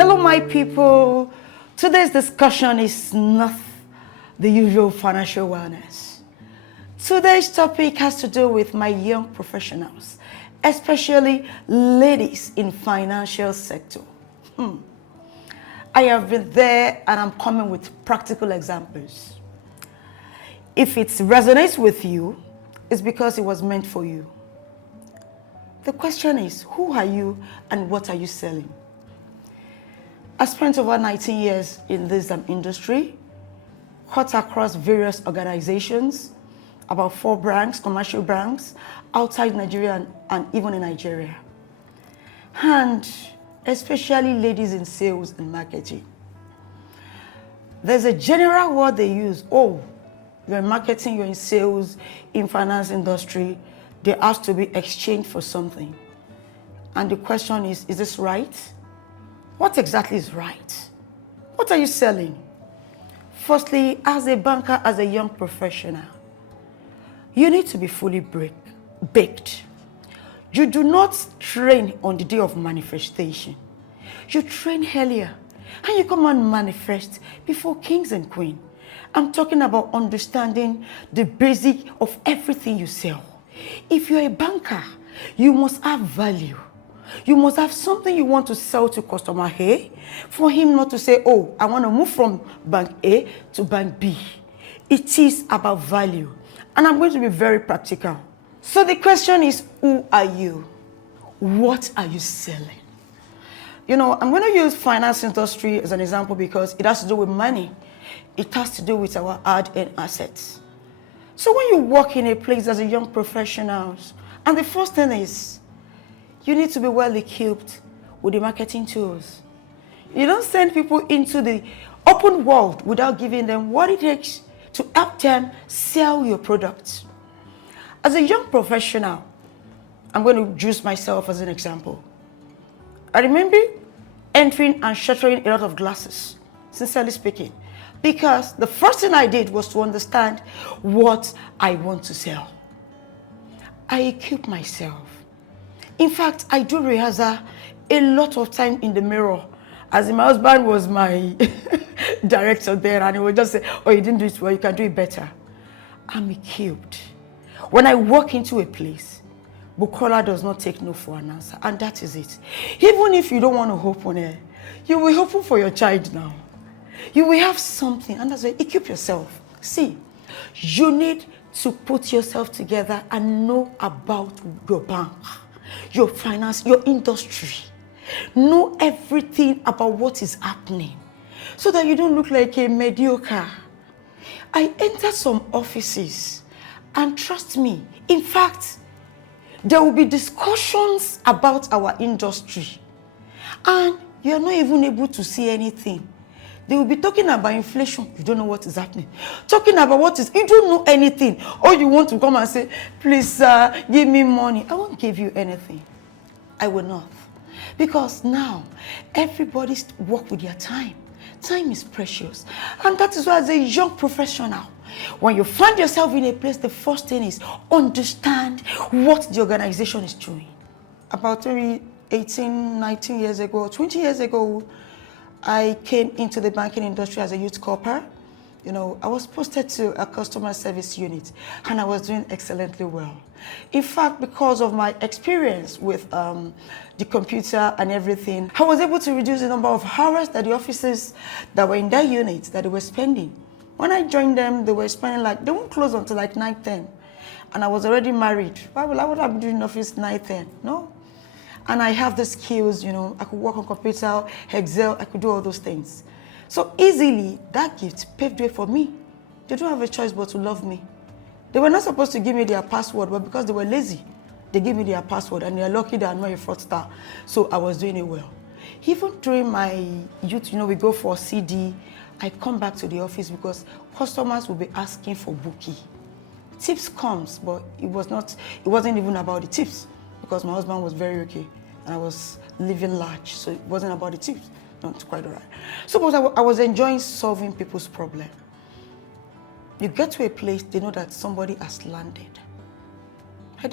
Hello, my people. Today's discussion is not the usual financial wellness. Today's topic has to do with my young professionals, especially ladies in financial sector. I have been there and I'm coming with practical examples. If it resonates with you, it's because it was meant for you. The question is, who are you and what are you selling? I spent over 19 years in this industry, cut across various organizations, about 4 banks, commercial banks, outside Nigeria and even in Nigeria. And especially ladies in sales and marketing. There's a general word they use, oh, you're in marketing, you're in sales, in finance industry, there has to be exchange for something. And the question is this right? What exactly is right? What are you selling? Firstly, as a banker, as a young professional, you need to be fully baked. You do not train on the day of manifestation. You train earlier, and you come and manifest before kings and queens. I'm talking about understanding the basic of everything you sell. If you're a banker, you must have value. You must have something you want to sell to customer A for him not to say, oh, I want to move from bank A to bank B. It is about value. And I'm going to be very practical. So the question is, who are you? What are you selling? You know, I'm going to use finance industry as an example because it has to do with money. It has to do with our hard-earned assets. So when you work in a place as a young professional, and the first thing is, you need to be well equipped with the marketing tools. You don't send people into the open world without giving them what it takes to help them sell your products. As a young professional, I'm going to use myself as an example. I remember entering and shattering a lot of glasses, sincerely speaking, because the first thing I did was to understand what I want to sell. I equip myself. In fact, I do rehearsal a lot of time in the mirror. As my husband was my director there, and he would just say, oh, you didn't do it well, you can do it better. I'm equipped. When I walk into a place, Bukola does not take no for an answer, and that is it. Even if you don't want to open it, you will open for your child now. You will have something, and that's why equip yourself. See, you need to put yourself together and know about your bank, your finance, your industry. Know everything about what is happening so that you don't look like a mediocre. I entered some offices and trust me, in fact, there will be discussions about our industry and you're not even able to see anything. They will be talking about inflation. You don't know what is happening. Talking about what is, you don't know anything. Or you want to come and say, please, give me money. I won't give you anything. I will not. Because now, everybody's work with their time. Time is precious. And that is why as a young professional, when you find yourself in a place, the first thing is understand what the organization is doing. About maybe 18, 19 years ago, 20 years ago, I came into the banking industry as a youth corper. You know, I was posted to a customer service unit and I was doing excellently well. In fact, because of my experience with the computer and everything, I was able to reduce the number of hours that the officers that were in that unit that they were spending. When I joined them, they were spending they won't close until like 9, 10. And I was already married. Why would I be doing office 9, 10? No. And I have the skills, you know, I could work on computer, Excel, I could do all those things. So easily, that gift paved way for me. They don't have a choice but to love me. They were not supposed to give me their password, but because they were lazy, they gave me their password, and they're lucky they are not a fraudster. So I was doing it well. Even during my youth, you know, we go for CD, I come back to the office because customers will be asking for bookie. Tips comes, but it wasn't even about the tips because my husband was very okay and I was living large, so it wasn't about the tips. Not quite all right. So I was enjoying solving people's problem. You get to a place, they know that somebody has landed. I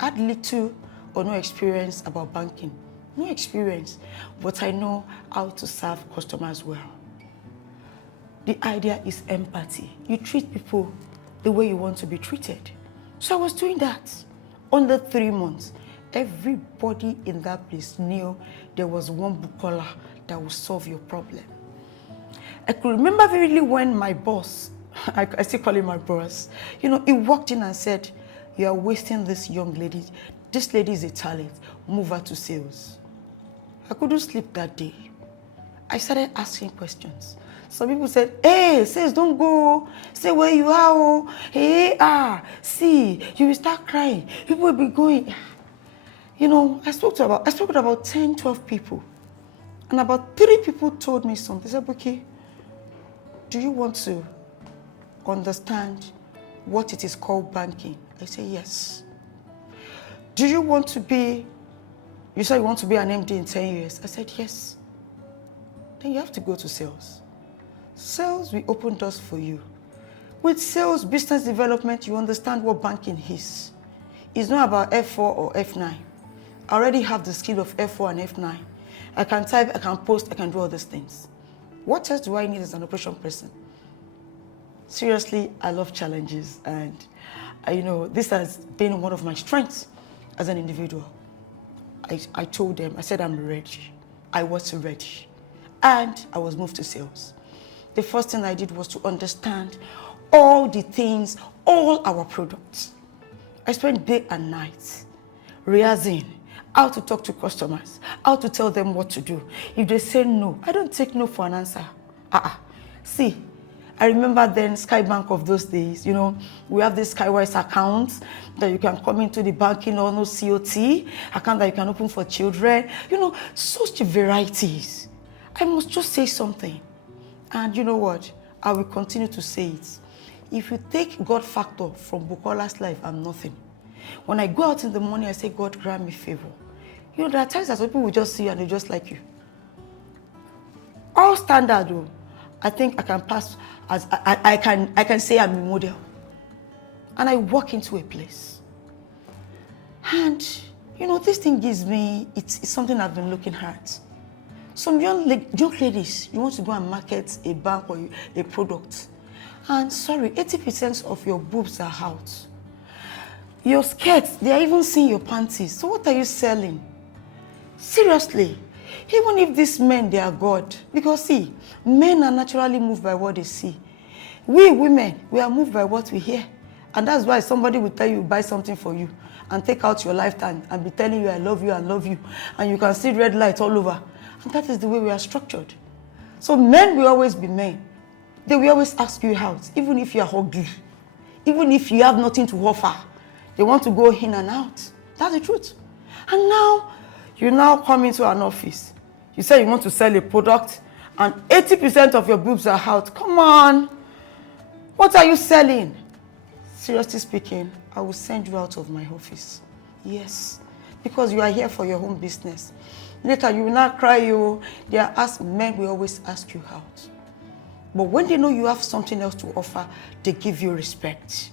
had little or no experience about banking. No experience, but I know how to serve customers well. The idea is empathy. You treat people the way you want to be treated. So I was doing that. Under 3 months, everybody in that place knew there was one Bukola that would solve your problem. I could remember vividly when my boss, I still call him my boss, he walked in and said, "You are wasting this young lady. This lady is a talent. Move her to sales." I couldn't sleep that day. I started asking questions. Some people said, "Hey, sales, don't go. Stay where you are. Oh. Hey, see, you will start crying. People will be going." I spoke to about 10, 12 people. And about 3 people told me something. They said, "Okay, do you want to understand what it is called banking?" I said, "Yes." "Do you want to be, you said you want to be an MD in 10 years. I said, "Yes." "Then you have to go to sales. Sales will open doors for you. With sales, business development, you understand what banking is. It's not about F4 or F9. I already have the skill of F4 and F9. I can type, I can post, I can do all these things. What else do I need as an operation person?" Seriously, I love challenges, and this has been one of my strengths as an individual. I told them, I said, "I'm ready." I was ready, and I was moved to sales. The first thing I did was to understand all the things, all our products. I spent day and night rehearsing how to talk to customers, how to tell them what to do. If they say no, I don't take no for an answer. See, I remember then Skybank of those days, we have this Skywise account that you can come into the banking or no COT, account that you can open for children, such varieties. I must just say something. And you know what? I will continue to say it. If you take God factor from Bukola's life, I'm nothing. When I go out in the morning, I say, "God, grant me favor." There are times that people will just see you and they just like you. All standard, though. I think I can pass as I can say I'm a model. And I walk into a place. And this thing gives me, it's something I've been looking at. Some young ladies, you want to go and market a bank or a product. And sorry, 80% of your boobs are out. Your skirts, they are even seeing your panties. So what are you selling? Seriously, even if these men, they are God. Because see, men are naturally moved by what they see. We women, we are moved by what we hear. And that's why somebody will tell you, buy something for you, and take out your lifetime and be telling you, "I love you, I love you." And you can see red lights all over. And that is the way we are structured. So men will always be men. They will always ask you out, even if you are ugly, even if you have nothing to offer. They want to go in and out. That's the truth. And now, you now come into an office. You say you want to sell a product, and 80% of your boobs are out. Come on. What are you selling? Seriously speaking, I will send you out of my office. Yes. Because you are here for your own business. Later, you will not cry. Men will always ask you out. But when they know you have something else to offer, they give you respect.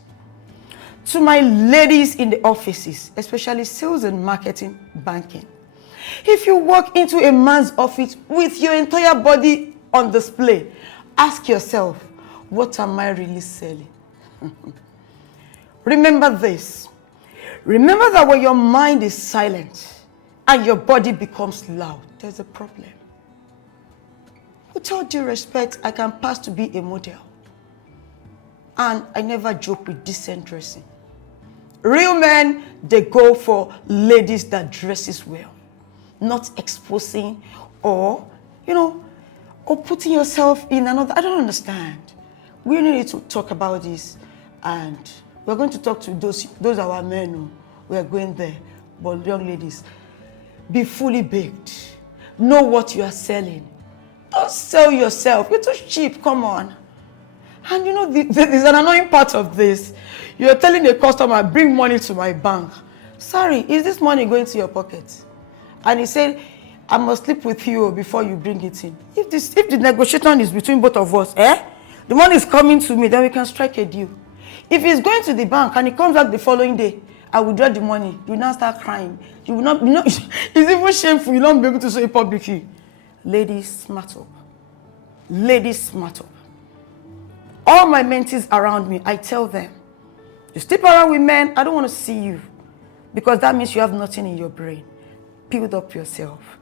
To my ladies in the offices, especially sales and marketing, banking. If you walk into a man's office with your entire body on display, ask yourself, what am I really selling? Remember this. Remember that when your mind is silent and your body becomes loud, there's a problem. With all due respect, I can pass to be a model. And I never joke with decent dressing. Real men, they go for ladies that dresses well. Not exposing or putting yourself in another. I don't understand. We need to talk about this. And we're going to talk to those our men who we are going there. But young ladies, be fully baked. Know what you are selling. Don't sell yourself. You're too cheap. Come on. And there's an annoying part of this. You're telling a customer, bring money to my bank. Sorry, is this money going to your pocket? And he said, I must sleep with you before you bring it in. If the negotiation is between both of us, the money is coming to me, then we can strike a deal. If he's going to the bank and he comes back the following day I will draw the money. You will now start crying. You will not, it's even shameful. You will not be able to say it publicly. Ladies, smart up. Ladies, smart up. All my mentees around me, I tell them, you sleep around with men, I don't want to see you. Because that means you have nothing in your brain. Build up yourself.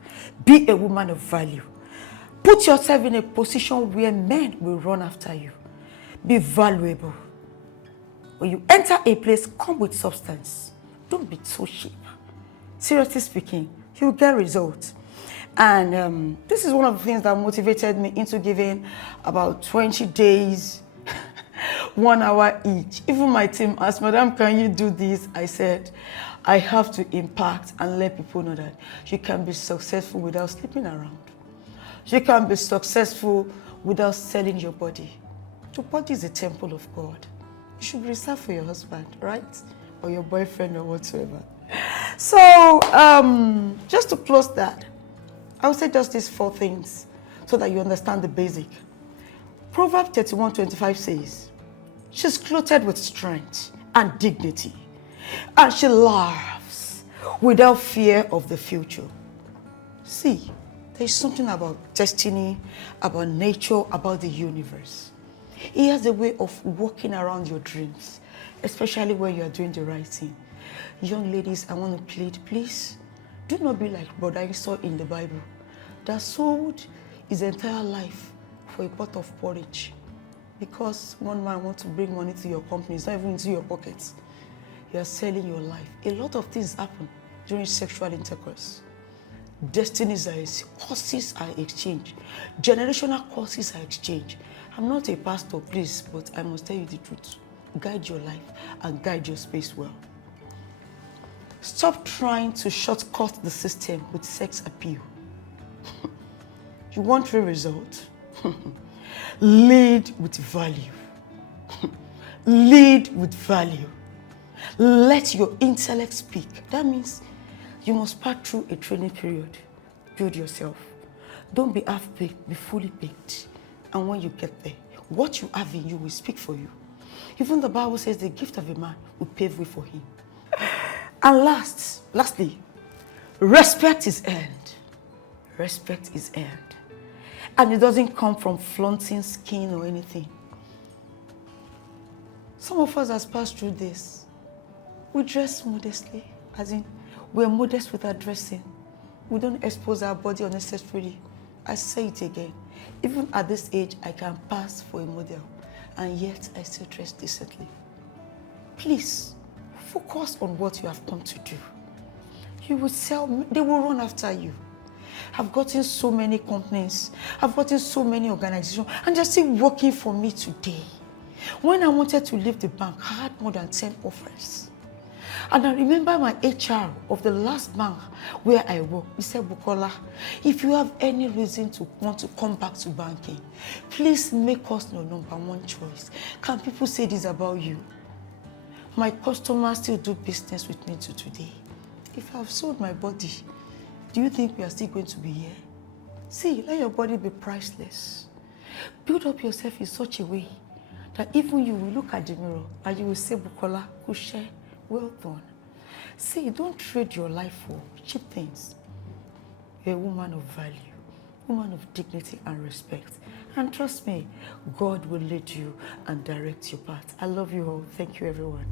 Be a woman of value. Put yourself in a position where men will run after you. Be valuable. When you enter a place, come with substance. Don't be so cheap. Seriously speaking, you'll get results. And this is one of the things that motivated me into giving about 20 days, 1 hour each. Even my team asked, Madam, can you do this? I said, I have to impact and let people know that you can be successful without sleeping around. You can be successful without selling your body. Your body is a temple of God. You should be reserved for your husband, right? Or your boyfriend or whatsoever. So, just to close that, I would say just these 4 things so that you understand the basic. Proverbs 31:25 says, she's clothed with strength and dignity, and she laughs without fear of the future. See, there's something about destiny, about nature, about the universe. He has a way of walking around your dreams, especially when you are doing the right thing. Young ladies, I want to plead, please, do not be like Brother Esau in the Bible that sold his entire life for a pot of porridge because one man wants to bring money to your company. It's not even into your pockets. You are selling your life. A lot of things happen during sexual intercourse. Destinies are curses are exchanged. Generational curses are exchanged. I'm not a pastor, please, but I must tell you the truth. Guide your life and guide your space well. Stop trying to shortcut the system with sex appeal. You want real results? Lead with value. Lead with value. Let your intellect speak. That means you must pass through a training period. Build yourself. Don't be half-baked, be fully baked. And when you get there, what you have in you will speak for you. Even the Bible says the gift of a man will pave way for him. And lastly, respect is earned. Respect is earned. And it doesn't come from flaunting skin or anything. Some of us have passed through this. We dress modestly, as in, we're modest with our dressing. We don't expose our body unnecessarily. I say it again. Even at this age, I can pass for a model, and yet I still dress decently. Please, focus on what you have come to do. You will sell, they will run after you. I've gotten so many companies, I've gotten so many organizations, and they're still working for me today. When I wanted to leave the bank, I had more than 10 offers. And I remember my HR of the last bank where I worked. He said, Bukola, if you have any reason to want to come back to banking, please make us your #1 choice. Can people say this about you? My customers still do business with me to today. If I've sold my body, do you think we are still going to be here? See, let your body be priceless. Build up yourself in such a way that even you will look at the mirror and you will say, Bukola, Kushe, well done. See, don't trade your life for cheap things. You're a woman of value, woman of dignity and respect. And trust me, God will lead you and direct your path. I love you all. Thank you, everyone.